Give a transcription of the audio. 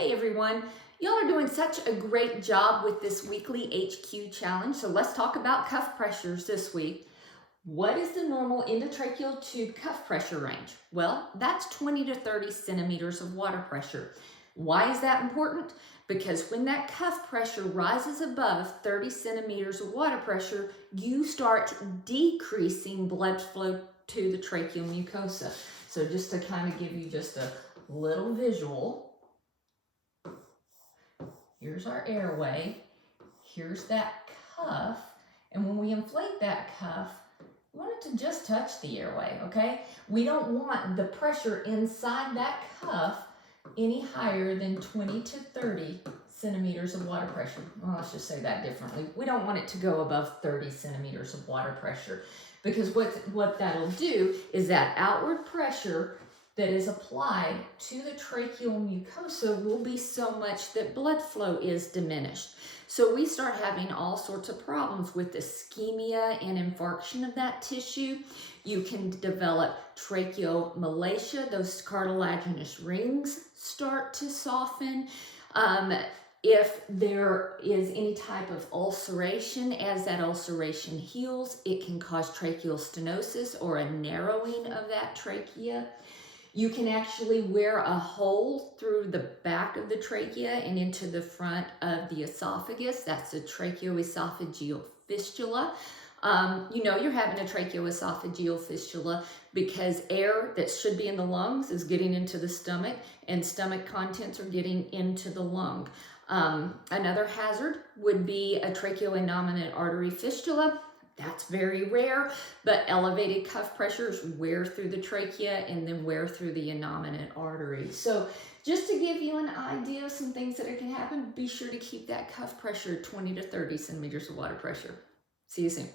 Hey everyone, y'all are doing such a great job with this weekly HQ challenge. So let's talk about cuff pressures this week. What is the normal endotracheal tube cuff pressure range? Well, that's 20 to 30 centimeters of water pressure. Why is that important? Because when that cuff pressure rises above 30 centimeters of water pressure, you start decreasing blood flow to the tracheal mucosa. So just to kind of give you just a little visual, here's our airway, here's that cuff, and when we inflate that cuff, we want it to just touch the airway, okay? We don't want the pressure inside that cuff any higher than 20 to 30 centimeters of water pressure. Well, let's just say that differently. We don't want it to go above 30 centimeters of water pressure, because what that'll do is that outward pressure that is applied to the tracheal mucosa will be so much that blood flow is diminished. So we start having all sorts of problems with ischemia and infarction of that tissue. You can develop tracheomalacia, those cartilaginous rings start to soften. If there is any type of ulceration, as that ulceration heals, it can cause tracheal stenosis or a narrowing of that trachea. You can actually wear a hole through the back of the trachea and into the front of the esophagus. That's a tracheoesophageal fistula. You know you're having a tracheoesophageal fistula because air that should be in the lungs is getting into the stomach, and stomach contents are getting into the lung. Another hazard would be a tracheoinnominate artery fistula. That's very rare, but elevated cuff pressures wear through the trachea and then wear through the innominate artery. So just to give you an idea of some things that can happen, be sure to keep that cuff pressure 20 to 30 centimeters of water pressure. See you soon.